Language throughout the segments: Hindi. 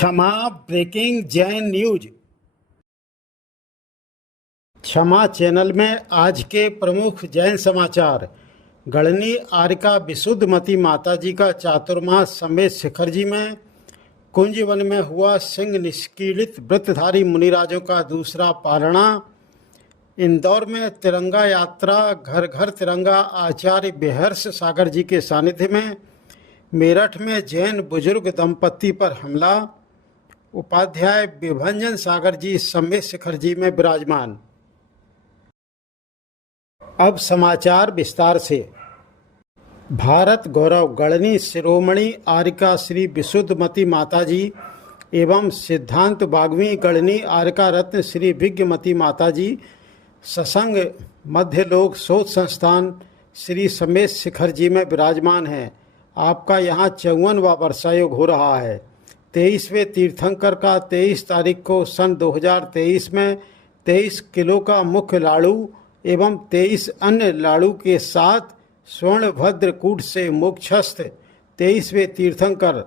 क्षमा ब्रेकिंग जैन न्यूज। क्षमा चैनल में आज के प्रमुख जैन समाचार। गढ़नी आर्का विशुद्धमती माताजी का चातुर्मास समेत शिखरजी में, कुंज वन में हुआ सिंह निष्कीलित व्रतधारी मुनिराजों का दूसरा पारणा, इंदौर में तिरंगा यात्रा घर घर तिरंगा आचार्य बेहर्ष सागर जी के सानिध्य में, मेरठ में जैन बुजुर्ग दंपति पर हमला, उपाध्याय विभंजन सागर जी समेत शिखर जी में विराजमान। अब समाचार विस्तार से। भारत गौरव गढ़नी शिरोमणि आर्का श्री विशुद्धमती माताजी एवं सिद्धांत बागवी गढ़नी आर्का रत्न श्री विज्ञमती माताजी सत्संग मध्यलोक शोध संस्थान श्री समेत शिखर जी में विराजमान हैं। आपका यहाँ 54वां वर्षायोग हो रहा है। 23वें तीर्थंकर का 23 तारीख को सन 2023 में 23 किलो का मुख्य लाड़ू एवं 23 अन्य लाड़ू के साथ स्वर्णभद्र कूट से मोक्षस्थ 23वें तीर्थंकर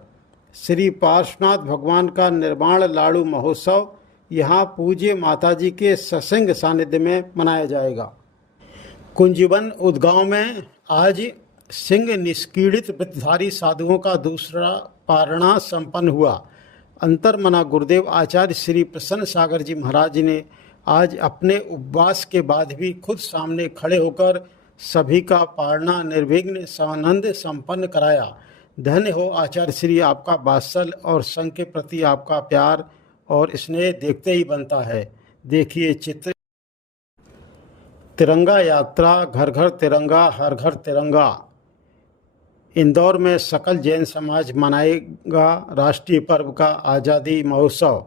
श्री पार्श्वनाथ भगवान का निर्माण लाड़ू महोत्सव यहाँ पूज्य माताजी के सत्संग सानिध्य में मनाया जाएगा। कुंजवन उदगांव में आज सिंह निष्कीलित व्रतधारी साधुओं का दूसरा पारणा संपन्न हुआ। अंतरमना गुरुदेव आचार्य श्री प्रसन्न सागर जी महाराज ने आज अपने उपवास के बाद भी खुद सामने खड़े होकर सभी का पारणा निर्विघ्न सानंद संपन्न कराया। धन्य हो आचार्य श्री, आपका वात्सल्य और संघ के प्रति आपका प्यार और स्नेह देखते ही बनता है। देखिए चित्र। तिरंगा यात्रा घर घर तिरंगा हर घर तिरंगा। इंदौर में सकल जैन समाज मनाएगा राष्ट्रीय पर्व का आज़ादी महोत्सव।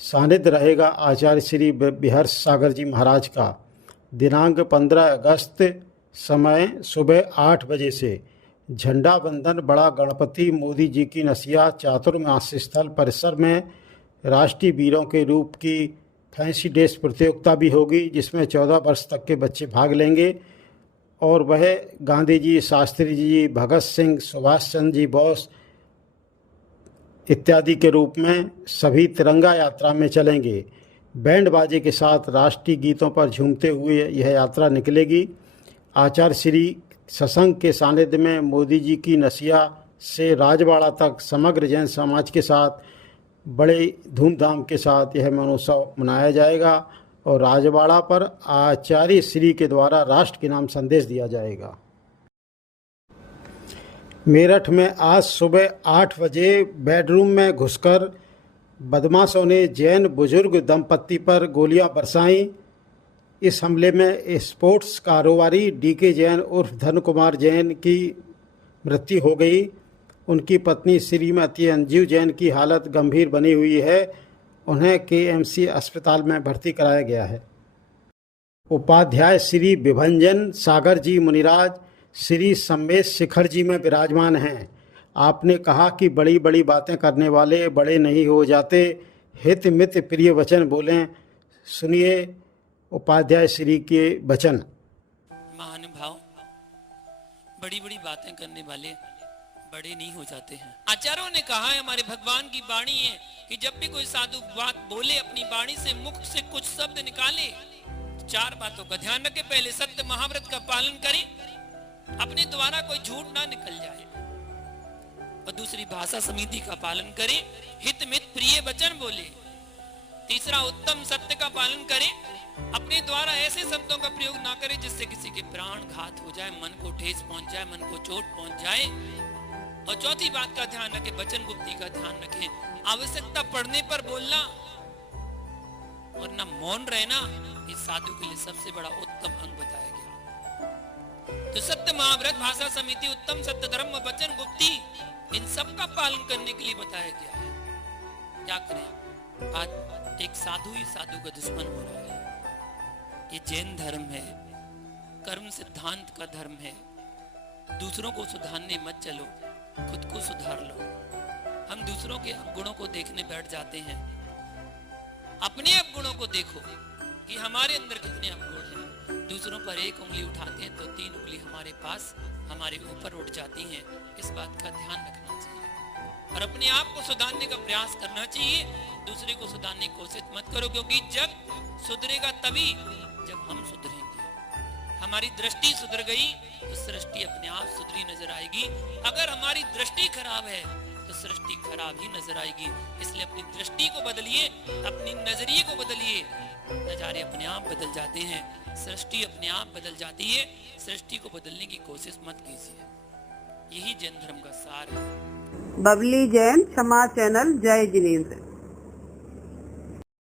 सानिध्य रहेगा आचार्य श्री बेहर्ष सागर जी महाराज का। दिनांक 15 अगस्त, समय सुबह 8 बजे से। झंडा बंधन बड़ा गणपति मोदी जी की नसिया चातुर्मास स्थल परिसर में राष्ट्रीय वीरों के रूप की फैंसी ड्रेस प्रतियोगिता भी होगी, जिसमें 14 वर्ष तक के बच्चे भाग लेंगे और वह गांधी जी, शास्त्री जी, भगत सिंह, सुभाष चंद्र जी बोस इत्यादि के रूप में सभी तिरंगा यात्रा में चलेंगे। बैंड बाजे के साथ राष्ट्रीय गीतों पर झूमते हुए यह यात्रा निकलेगी। आचार्य श्री सत्संग के सानिध्य में मोदी जी की नसिया से राजवाड़ा तक समग्र जैन समाज के साथ बड़े धूमधाम के साथ यह महोत्सव मनाया जाएगा और राजवाड़ा पर आचार्य श्री के द्वारा राष्ट्र के नाम संदेश दिया जाएगा। मेरठ में आज सुबह 8 बजे बेडरूम में घुसकर बदमाशों ने जैन बुजुर्ग दंपति पर गोलियां बरसाईं। इस हमले में स्पोर्ट्स कारोबारी डीके जैन उर्फ धन कुमार जैन की मृत्यु हो गई। उनकी पत्नी श्रीमती अंजू जैन की हालत गंभीर बनी हुई है। उन्हें केएमसी अस्पताल में भर्ती कराया गया है। उपाध्याय श्री विभंजन सागर जी मुनिराज श्री समेत शिखर जी में विराजमान हैं। आपने कहा कि बड़ी बड़ी बातें करने वाले बड़े नहीं हो जाते, हित मित प्रिय वचन बोलें। सुनिए उपाध्याय श्री के वचन। महानुभाव, बड़ी बड़ी बातें करने वाले बड़े नहीं हो जाते हैं। आचार्यों ने कहा है, हमारे भगवान की वाणी है कि जब भी कोई साधु बात बोले, अपनी वाणी से मुख से कुछ शब्द निकाले, 4 बातों का ध्यान रखें। पहले सत्य महाव्रत का पालन करें, अपने द्वारा कोई झूठ ना निकल जाए, और दूसरी भाषा समिति का पालन करें, हित मित प्रिय वचन बोले। तीसरा उत्तम सत्य का पालन करें, अपने द्वारा ऐसे शब्दों का प्रयोग ना करें जिससे किसी के प्राण घात हो जाए, मन को ठेस पहुंच जाए, मन को चोट पहुंच जाए। और चौथी बात का ध्यान रखें, वचन गुप्ती का ध्यान रखें। आवश्यकता पड़ने पर बोलना और ना मौन रहना, इस साधु के लिए सबसे बड़ा उत्तम अंग बताया गया। तो सत्य महाव्रत, भाषा समिति, उत्तम सत्य धर्म, वचन गुप्ती, इन सब का पालन करने के लिए बताया गया है। क्या करें, आज एक साधु ही साधु का दुश्मन हो रहा है। ये जैन धर्म है, कर्म सिद्धांत का धर्म है। दूसरों को सुधारने मत चलो, खुद को सुधार लो। हम दूसरों के अवगुणों को देखने बैठ जाते हैं, अपने अवगुणों को देखो कि हमारे अंदर कितने अवगुण हैं। दूसरों पर एक उंगली उठाते हैं तो 3 उंगली हमारे पास, हमारे ऊपर उठ जाती हैं। इस बात का ध्यान रखना चाहिए। और अपने आप को सुधारने का प्रयास करना चाहिए, दूसरे को सुधारने की कोशिश मत करो, क्योंकि जग सुधरेगा तभी जब हम सुधरेंगे। हमारी दृष्टि सुधर गई तो सृष्टि अपने आप सुधरी नजर आएगी। अगर हमारी दृष्टि खराब है तो सृष्टि खराब ही नजर आएगी। इसलिए अपनी दृष्टि को बदलिए, अपनी नजरिए को बदलिए, नजारे अपने आप बदल जाते हैं, सृष्टि अपने आप बदल जाती है। सृष्टि को बदलने की कोशिश मत कीजिए। यही जैन धर्म का सार है। बबली जैन, क्षमा चैनल, जय जिनेंद्र।